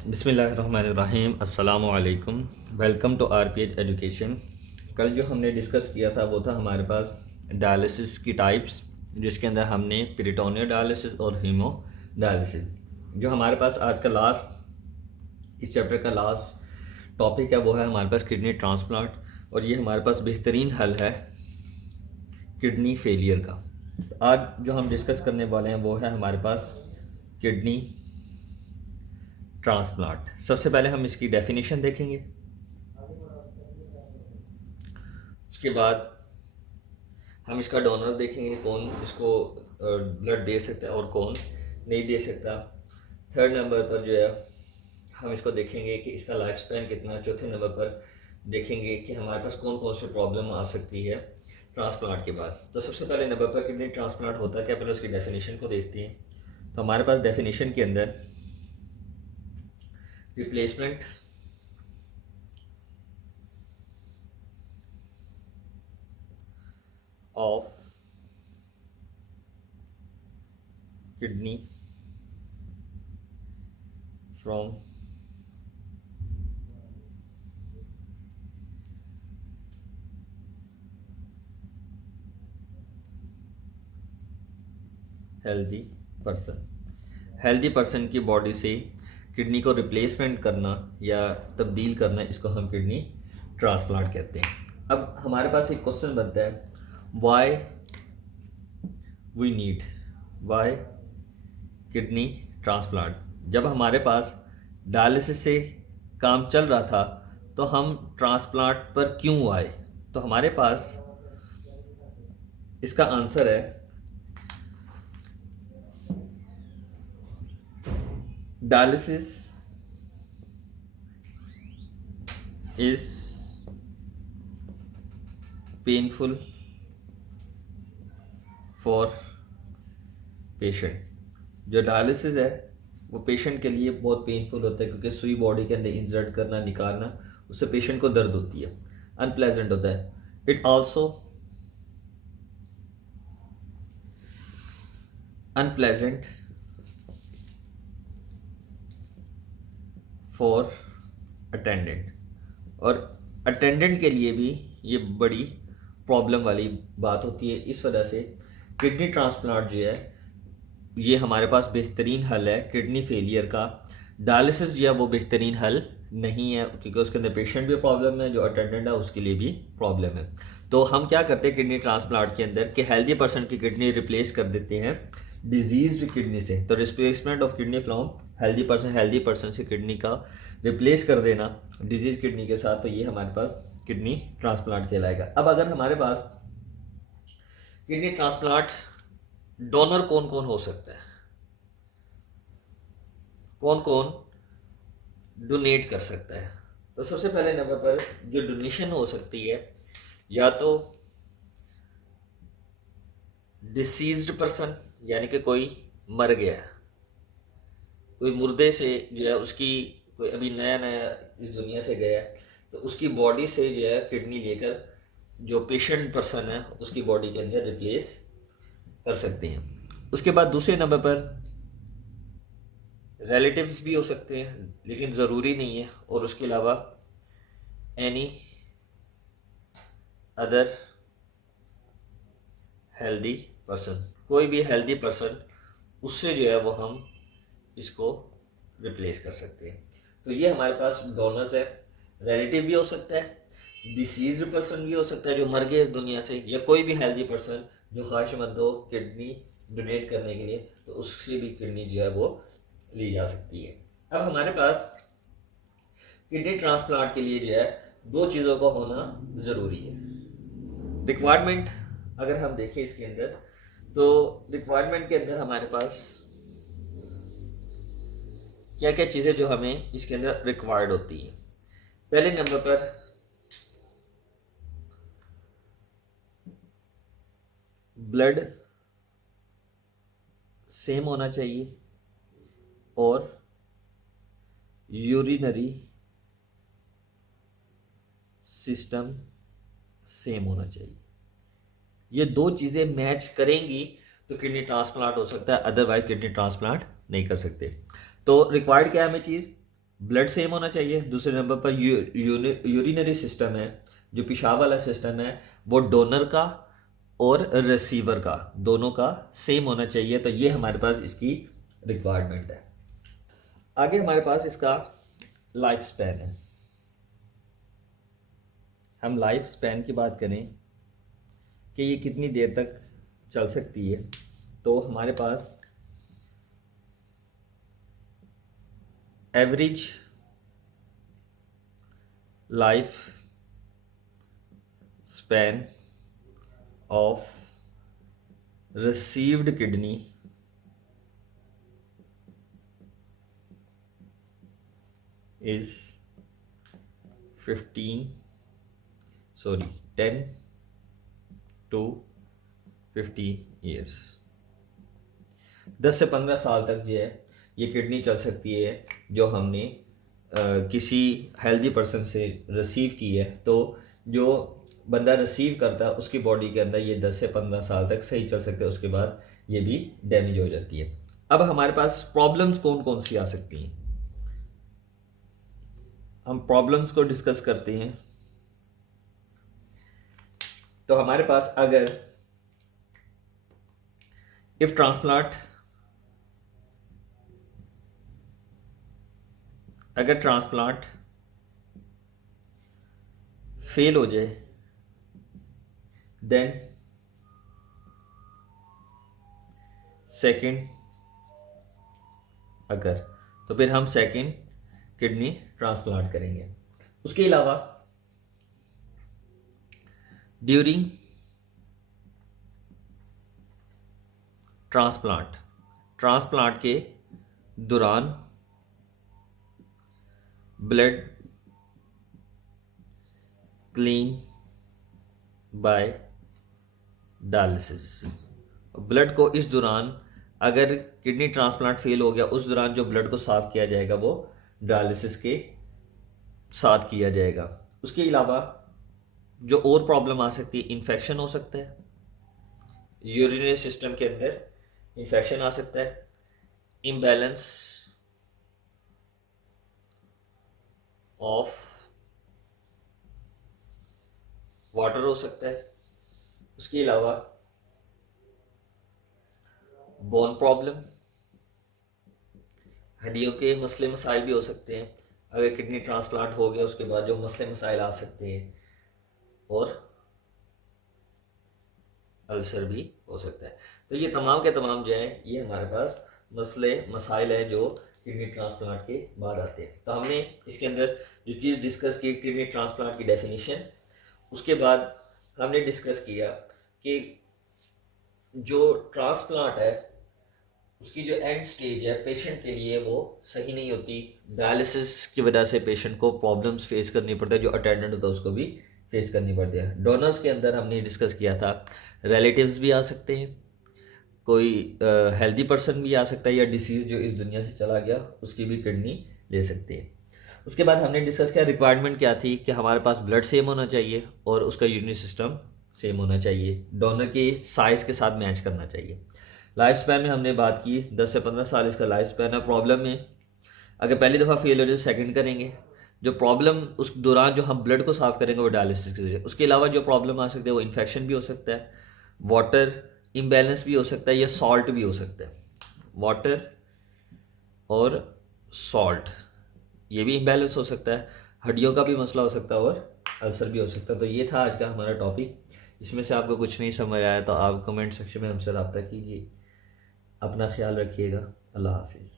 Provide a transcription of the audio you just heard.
बिस्मिल्लाहिर्रहमानिर्रहीम अस्सलामु अलैकुम। Welcome to RPH education. कल जो हमने डिस्कस किया था वो था हमारे पास डायलिसिस की टाइप्स, जिसके अंदर हमने पेरिटोनियल डायलिसिस और हीमो डायलिसिस। जो हमारे पास आज का इस चैप्टर का लास्ट टॉपिक है वो है हमारे पास किडनी ट्रांसप्लांट, और ये हमारे पास बेहतरीन हल है किडनी फेलियर का। तो आज जो हम डिस्कस करने वाले हैं वो है हमारे पास किडनी ट्रांसप्लांट। सबसे पहले हम इसकी डेफिनेशन देखेंगे, उसके बाद हम इसका डोनर देखेंगे, कौन इसको ब्लड दे सकता है और कौन नहीं दे सकता। थर्ड नंबर पर जो है हम इसको देखेंगे कि इसका लाइफ स्पैन कितना। चौथे नंबर पर देखेंगे कि हमारे पास कौन कौन सी प्रॉब्लम आ सकती है ट्रांसप्लांट के बाद। तो सबसे पहले नंबर पर किडनी ट्रांसप्लांट होता है क्या, पहले उसकी डेफिनेशन को देखते हैं। तो हमारे पास डेफिनेशन के अंदर replacement of kidney from healthy person की बॉडी से किडनी को रिप्लेसमेंट करना या तब्दील करना, इसको हम किडनी ट्रांसप्लांट कहते हैं। अब हमारे पास एक क्वेश्चन बनता है, वाई किडनी ट्रांसप्लांट। जब हमारे पास डायलिसिस से काम चल रहा था तो हम ट्रांसप्लांट पर क्यों आए। तो हमारे पास इसका आंसर है, dialysis is painful for patient. जो डायलिसिस है वो पेशेंट के लिए बहुत पेनफुल होता है, क्योंकि सुई बॉडी के अंदर इंसर्ट करना निकालना, उससे पेशेंट को दर्द होती है, अनप्लेजेंट होता है। It also unpleasant for attendant, और अटेंडेंट के लिए भी ये बड़ी प्रॉब्लम वाली बात होती है। इस वजह से किडनी ट्रांसप्लांट जो है ये हमारे पास बेहतरीन हल है किडनी फेलियर का। डायलिसिस जो है वो बेहतरीन हल नहीं है, क्योंकि उसके अंदर पेशेंट भी प्रॉब्लम है, जो अटेंडेंट है उसके लिए भी प्रॉब्लम है। तो हम क्या करते हैं किडनी ट्रांसप्लांट के अंदर कि हेल्दी पर्सन की किडनी रिप्लेस कर देते हैं डिजीज्ड किडनी से। तो replacement of kidney from healthy person से किडनी का रिप्लेस कर देना डिजीज किडनी के साथ, तो ये हमारे पास किडनी ट्रांसप्लांट कहलाएगा। अब अगर हमारे पास किडनी ट्रांसप्लांट डोनर कौन कौन हो सकता है, कौन कौन डोनेट कर सकता है। तो सबसे पहले नंबर पर जो डोनेशन हो सकती है, या तो डिसीज्ड पर्सन, यानी कि कोई मर गया है, कोई मुर्दे से जो है उसकी कोई अभी नया नया इस दुनिया से गया है, तो उसकी बॉडी से जो है किडनी लेकर जो पेशेंट पर्सन है उसकी बॉडी के अंदर रिप्लेस कर सकते हैं। उसके बाद दूसरे नंबर पर रिलेटिव्स भी हो सकते हैं, लेकिन ज़रूरी नहीं है। और उसके अलावा एनी अदर हेल्दी पर्सन, कोई भी हेल्दी पर्सन, उससे जो है वो हम इसको रिप्लेस कर सकते हैं। तो ये हमारे पास डोनर्स है। रिलेटिव भी हो सकता है, डिसीज्ड पर्सन भी हो सकता है जो मर गए इस दुनिया से, या कोई भी हेल्दी पर्सन जो ख्वाहिशमंद हो किडनी डोनेट करने के लिए, तो उससे भी किडनी जो है वो ली जा सकती है। अब हमारे पास किडनी ट्रांसप्लांट के लिए जो है दो चीज़ों का होना ज़रूरी है। रिक्वायरमेंट अगर हम देखें इसके अंदर, तो रिक्वायरमेंट के अंदर हमारे पास क्या क्या चीज़ें जो हमें इसके अंदर रिक्वायर्ड होती हैं। पहले नंबर पर ब्लड सेम होना चाहिए और यूरिनरी सिस्टम सेम होना चाहिए। ये दो चीज़ें मैच करेंगी तो किडनी ट्रांसप्लांट हो सकता है, अदरवाइज किडनी ट्रांसप्लांट नहीं कर सकते। तो रिक्वायर्ड क्या है हमें चीज़, ब्लड सेम होना चाहिए। दूसरे नंबर पर यूरिनरी सिस्टम है, जो पेशाब वाला सिस्टम है, वो डोनर का और रिसीवर का दोनों का सेम होना चाहिए। तो ये हमारे पास इसकी रिक्वायरमेंट है। आगे हमारे पास इसका लाइफ स्पैन है। हम लाइफ स्पैन की बात करें कि ये कितनी देर तक चल सकती है, तो हमारे पास average life span of received kidney is 10 to 15 years। 10 से 15 साल तक जो है ये किडनी चल सकती है, जो हमने किसी हेल्दी पर्सन से रिसीव की है। तो जो बंदा रिसीव करता है उसकी बॉडी के अंदर ये 10 से 15 साल तक सही चल सकते हैं, उसके बाद ये भी डैमेज हो जाती है। अब हमारे पास प्रॉब्लम्स कौन कौन सी आ सकती हैं, हम प्रॉब्लम्स को डिस्कस करते हैं। तो हमारे पास अगर इफ ट्रांसप्लांट फेल हो जाए, देन सेकंड अगर, तो फिर हम सेकंड किडनी ट्रांसप्लांट करेंगे। उसके अलावा ड्यूरिंग ट्रांसप्लांट के दौरान blood clean bye dialysis. Blood को इस दौरान, अगर किडनी ट्रांसप्लांट फेल हो गया, उस दौरान जो ब्लड को साफ किया जाएगा वो डायलिसिस के साथ किया जाएगा। उसके अलावा जो और प्रॉब्लम आ सकती है, इन्फेक्शन हो सकता है, यूरिनरी सिस्टम के अंदर इन्फेक्शन आ सकता है, इम्बैलेंस ऑफ वाटर हो सकता है। उसके अलावा बोन प्रॉब्लम, हड्डियों के मसले मसाइल भी हो सकते हैं। अगर किडनी ट्रांसप्लांट हो गया उसके बाद जो मसले मसाइल आ सकते हैं, और अल्सर भी हो सकता है। तो ये तमाम के तमाम जो है ये हमारे पास मसले मसाइल हैं जो किडनी ट्रांसप्लांट के बाद आते हैं। तो हमने इसके अंदर जो चीज़ डिस्कस की, किडनी ट्रांसप्लांट की डेफिनेशन, उसके बाद हमने डिस्कस किया कि जो ट्रांसप्लांट है उसकी जो एंड स्टेज है पेशेंट के लिए वो सही नहीं होती। डायलिसिस की वजह से पेशेंट को प्रॉब्लम्स फेस करनी पड़ती है, जो अटेंडेंट होता है उसको भी फेस करनी पड़ती है। डोनर्स के अंदर हमने डिस्कस किया था रिलेटिव्स भी आ सकते हैं, कोई हेल्दी पर्सन भी आ सकता है, या डिसीज़ जो इस दुनिया से चला गया उसकी भी किडनी ले सकते हैं। उसके बाद हमने डिस्कस किया रिक्वायरमेंट क्या थी, कि हमारे पास ब्लड सेम होना चाहिए और उसका यूरिनरी सिस्टम सेम होना चाहिए, डोनर के साइज़ के साथ मैच करना चाहिए। लाइफ स्पैन में हमने बात की 10 से 15 साल इसका लाइफ स्पैन है। प्रॉब्लम में अगर पहली दफ़ा फेल हो जाए सेकंड करेंगे। जो प्रॉब्लम उस दौरान जो हम ब्लड को साफ़ करेंगे वो डायलिसिस के जरिए। उसके अलावा जो प्रॉब्लम आ सकती है वो इन्फेक्शन भी हो सकता है, वाटर इम्बैलेंस भी हो सकता है, या सॉल्ट भी हो सकता है। वाटर और सॉल्ट ये भी इम्बैलेंस हो सकता है, हड्डियों का भी मसला हो सकता है, और अल्सर भी हो सकता है। तो ये था आज का हमारा टॉपिक। इसमें से आपको कुछ नहीं समझ आया तो आप कमेंट सेक्शन में हमसे रब्ता कीजिए। अपना ख्याल रखिएगा। अल्लाह हाफिज़।